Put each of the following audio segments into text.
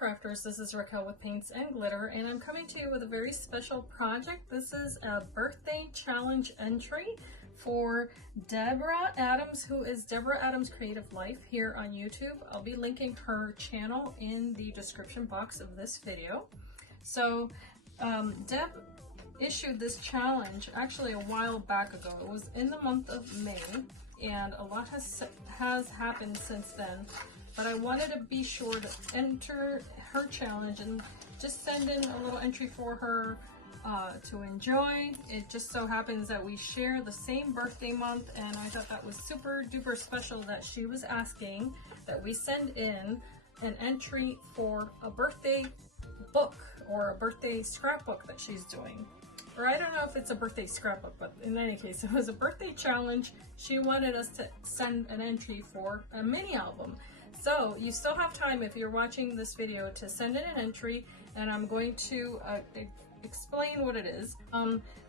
crafters, this is Raquel with Paints and Glitter, and I'm coming to you with a very special project. This is a birthday challenge entry for DeborahAdams, who is DeborahAdams Creative Life here on YouTube. I'll be linking her channel in the description box of this video. So Deb issued this challenge actually a while back ago. It was in the month of May, and a lot has happened since then. But I wanted to be sure to enter her challenge and just send in a little entry for her to enjoy. It just so happens that we share the same birthday month, and I thought that was super duper special that she was asking that we send in an entry for a birthday book or a birthday scrapbook that she's doing. Or I don't know if it's a birthday scrapbook, but in any case, it was a birthday challenge. She wanted us to send an entry for a mini album. So you still have time if you're watching this video to send in an entry, and I'm going to explain what it is.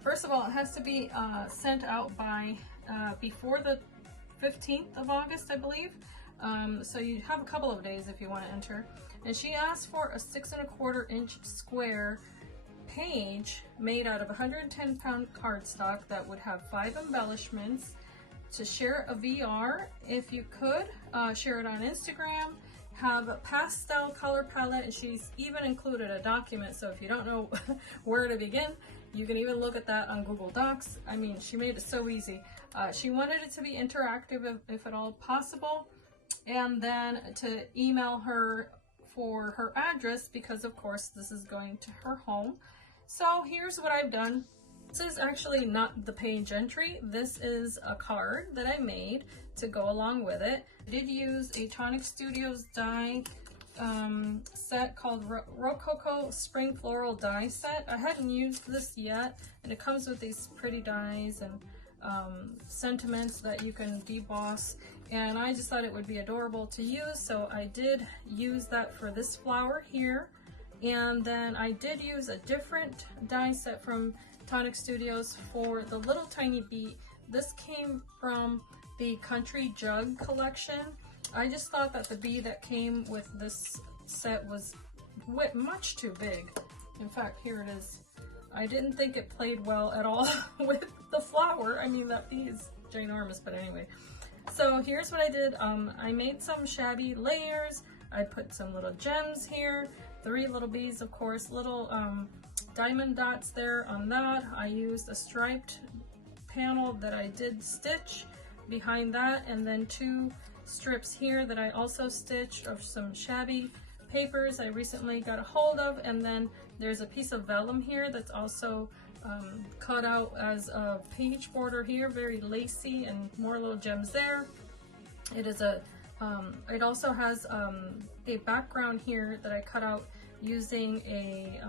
First of all, it has to be sent out by before the 15th of August, I believe. So you have a couple of days if you want to enter. And she asked for a 6 1/4 inch square page made out of 110-pound cardstock that would have 5 embellishments. To share a VR, if you could, share it on Instagram, have a pastel color palette, and she's even included a document, so if you don't know where to begin, you can even look at that on Google Docs. I mean, she made it so easy. She wanted it to be interactive if at all possible, and then to email her for her address, because of course this is going to her home. So here's what I've done. This is actually not the page entry. This is a card that I made to go along with it. I did use a Tonic Studios die set called Rococo Spring Floral Die Set. I hadn't used this yet, and it comes with these pretty dies and sentiments that you can deboss, and I just thought it would be adorable to use, so I did use that for this flower here. And then I did use a different die set from Tonic Studios for the little tiny bee. This came from the Country Jug collection. I just thought that the bee that came with this set was much too big. In fact, here it is. I didn't think it played well at all with the flower. I mean, that bee is ginormous, but anyway. So here's what I did. I made some shabby layers. I put some little gems here, 3 little bees, of course, little diamond dots there on that. I used a striped panel that I did stitch behind that, and then 2 strips here that I also stitched of some shabby papers I recently got a hold of, and then there's a piece of vellum here that's also cut out as a page border here, very lacy, and more little gems there. It is a it also has a background here that I cut out using a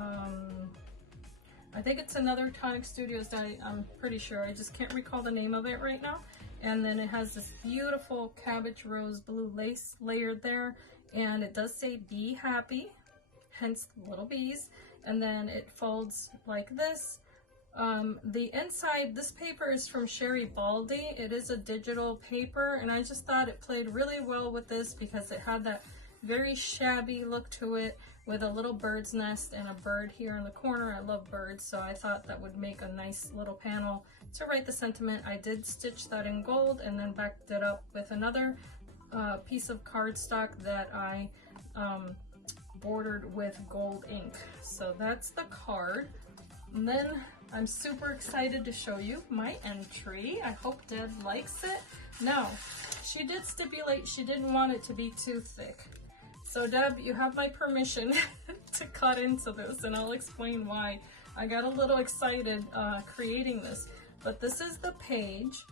I think it's another Tonic Studios die, I'm pretty sure. I just can't recall the name of it right now. And then it has this beautiful cabbage rose blue lace layered there, and it does say "Be Happy," hence little bees. And then it folds like this. The inside, this paper is from Sherry Baldy. It is a digital paper, and I just thought it played really well with this because it had that very shabby look to it with a little bird's nest and a bird here in the corner. I love birds, so I thought that would make a nice little panel to write the sentiment. I did stitch that in gold and then backed it up with another piece of cardstock that I bordered with gold ink. So that's the card. And then I'm super excited to show you my entry. I hope Deb likes it. Now, she did stipulate she didn't want it to be too thick. So Deb, you have my permission to cut into this, and I'll explain why. I got a little excited creating this, but this is the page,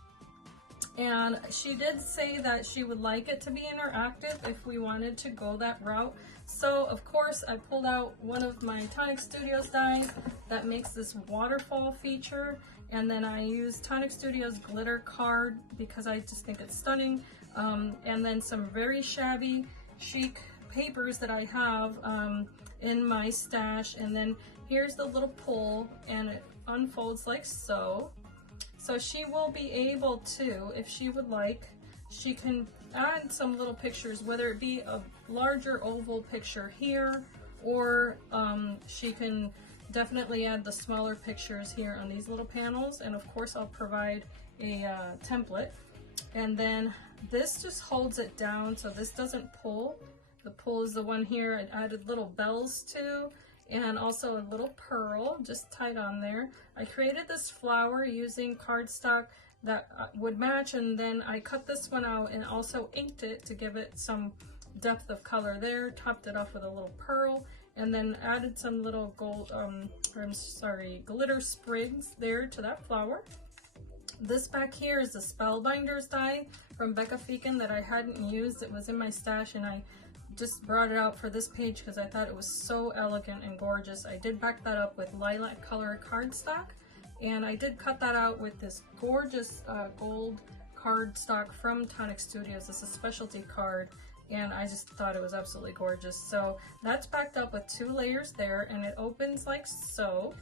and she did say that she would like it to be interactive if we wanted to go that route. So of course I pulled out one of my Tonic Studios dies that makes this waterfall feature, and then I used Tonic Studios glitter card because I just think it's stunning, and then some very shabby chic papers that I have in my stash. And then here's the little pull, and it unfolds like so. So she will be able to, if she would like, she can add some little pictures, whether it be a larger oval picture here or she can definitely add the smaller pictures here on these little panels, and of course I'll provide a template. And then this just holds it down so this doesn't pull. The pull is the one here. I added little bells too, and also a little pearl just tied on there. I created this flower using cardstock that would match, and then I cut this one out and also inked it to give it some depth of color there, topped it off with a little pearl, and then added some little glitter sprigs there to that flower. This back here is the Spellbinders die from Becca Feekin that I hadn't used. It was in my stash and I just brought it out for this page because I thought it was so elegant and gorgeous. I did back that up with lilac color cardstock, and I did cut that out with this gorgeous gold cardstock from Tonic Studios. It's a specialty card, and I just thought it was absolutely gorgeous. So that's backed up with 2 layers there, and it opens like so.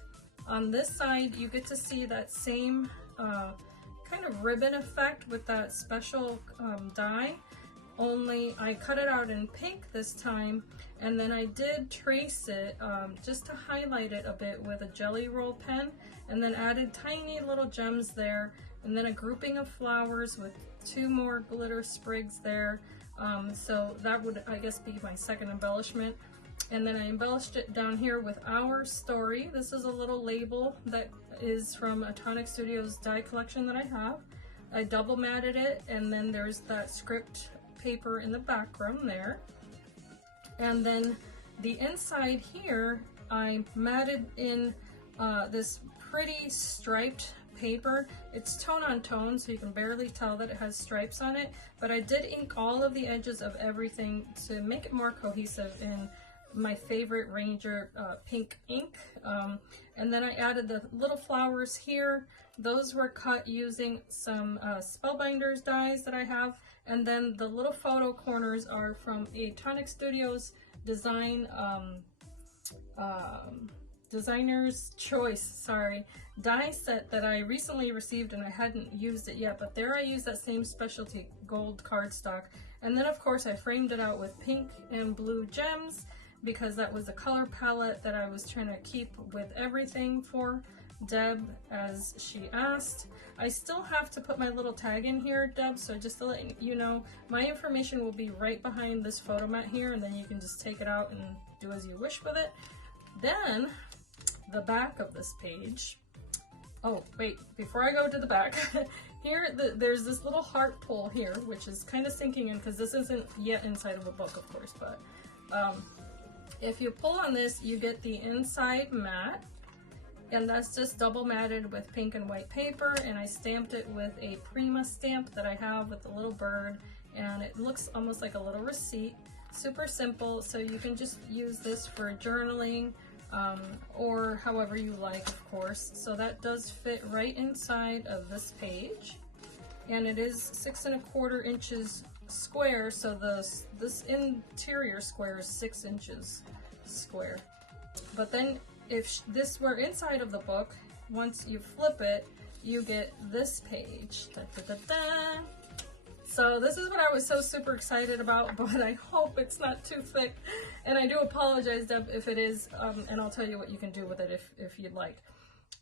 On this side, you get to see that same kind of ribbon effect with that special die, only I cut it out in pink this time, and then I did trace it just to highlight it a bit with a jelly roll pen, and then added tiny little gems there, and then a grouping of flowers with 2 more glitter sprigs there. So that would, I guess, be my second embellishment. And then I embellished it down here with Our Story. This is a little label that is from a Tonic Studios die collection that I have. I double matted it, and then there's that script paper in the background there. And then the inside here, I matted in this pretty striped paper. It's tone on tone, so you can barely tell that it has stripes on it, but I did ink all of the edges of everything to make it more cohesive in my favorite Ranger pink ink. And then I added the little flowers here. Those were cut using some Spellbinders dies that I have, and then the little photo corners are from a Tonic Studios design Designer's Choice, die set that I recently received, and I hadn't used it yet, but there I used that same specialty gold cardstock. And then of course I framed it out with pink and blue gems because that was the color palette that I was trying to keep with everything for Deb as she asked. I still have to put my little tag in here, Deb, so just to let you know, my information will be right behind this photo mat here, and then you can just take it out and do as you wish with it. Then the back of this page. Oh, wait, before I go to the back, here there's this little heart pull here, which is kind of sinking in because this isn't yet inside of a book, of course, but if you pull on this, you get the inside mat, and that's just double matted with pink and white paper, and I stamped it with a Prima stamp that I have with a little bird, and it looks almost like a little receipt. Super simple, so you can just use this for journaling, or however you like, of course. So that does fit right inside of this page, and it is 6 1/4 inches square, so this interior square is 6 inches square. But then if this were inside of the book, once you flip it, you get this page. Da, da, da, da. So this is what I was so super excited about, but I hope it's not too thick. And I do apologize, Deb, if it is, and I'll tell you what you can do with it if you'd like.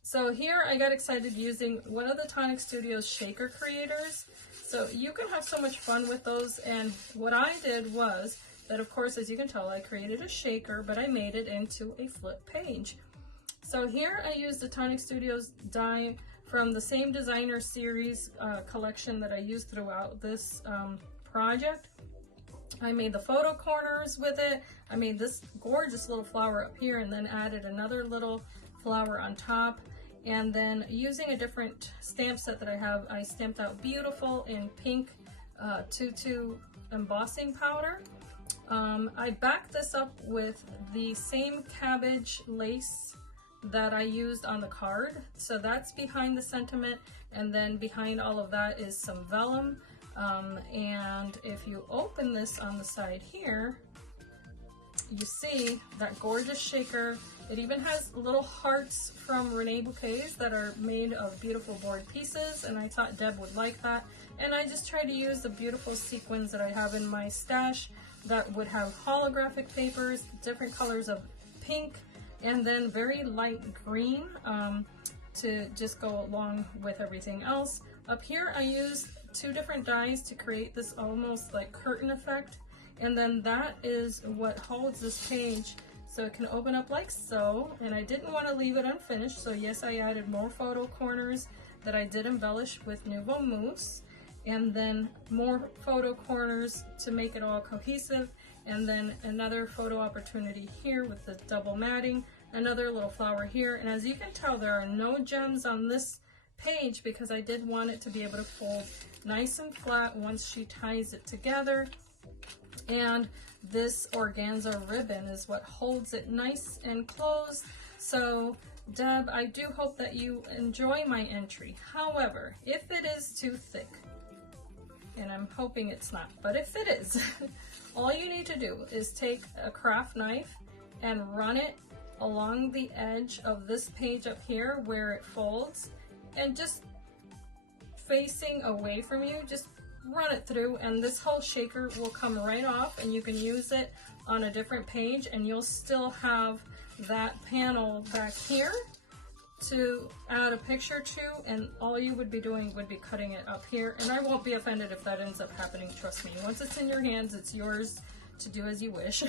So here I got excited using one of the Tonic Studios shaker creators. So you can have so much fun with those, and what I did was that, of course, as you can tell, I created a shaker, but I made it into a flip page. So here I used the Tonic Studios die from the same designer series collection that I used throughout this project. I made the photo corners with it. I made this gorgeous little flower up here and then added another little flower on top. And then using a different stamp set that I have, I stamped out Beautiful in pink tutu embossing powder. I backed this up with the same cabbage lace that I used on the card. So that's behind the sentiment, and then behind all of that is some vellum. And if you open this on the side here, you see that gorgeous shaker. It even has little hearts from Renee Bouquets that are made of beautiful board pieces, and I thought Deb would like that. And I just tried to use the beautiful sequins that I have in my stash that would have holographic papers, different colors of pink, and then very light green to just go along with everything else. Up here I used 2 different dyes to create this almost like curtain effect, and then that is what holds this page so it can open up like so. And I didn't want to leave it unfinished, so yes, I added more photo corners that I did embellish with Nouveau Mousse, and then more photo corners to make it all cohesive, and then another photo opportunity here with the double matting, another little flower here. And as you can tell, there are no gems on this page because I did want it to be able to fold nice and flat once she ties it together. And this organza ribbon is what holds it nice and closed. So Deb, I do hope that you enjoy my entry. However, if it is too thick, and I'm hoping it's not, but if it is, all you need to do is take a craft knife and run it along the edge of this page up here where it folds, and just facing away from you, just run it through, and this whole shaker will come right off, and you can use it on a different page, and you'll still have that panel back here to add a picture to, and all you would be doing would be cutting it up here. And I won't be offended if that ends up happening, trust me. Once it's in your hands, it's yours to do as you wish.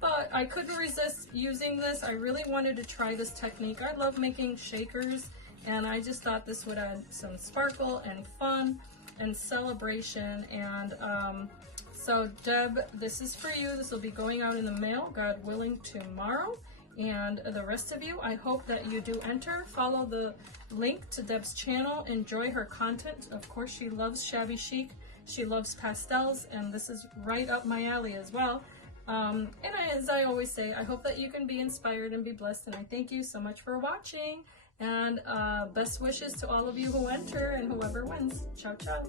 But I couldn't resist using this. I really wanted to try this technique. I love making shakers, and I just thought this would add some sparkle and fun and celebration. And so Deb, this is for you. This will be going out in the mail, God willing, tomorrow. And the rest of you, I hope that you do enter. Follow the link to Deb's channel. Enjoy her content. Of course, she loves shabby chic. She loves pastels, and this is right up my alley as well. And as I always say, I hope that you can be inspired and be blessed. And I thank you so much for watching. And best wishes to all of you who enter and whoever wins. Ciao, ciao.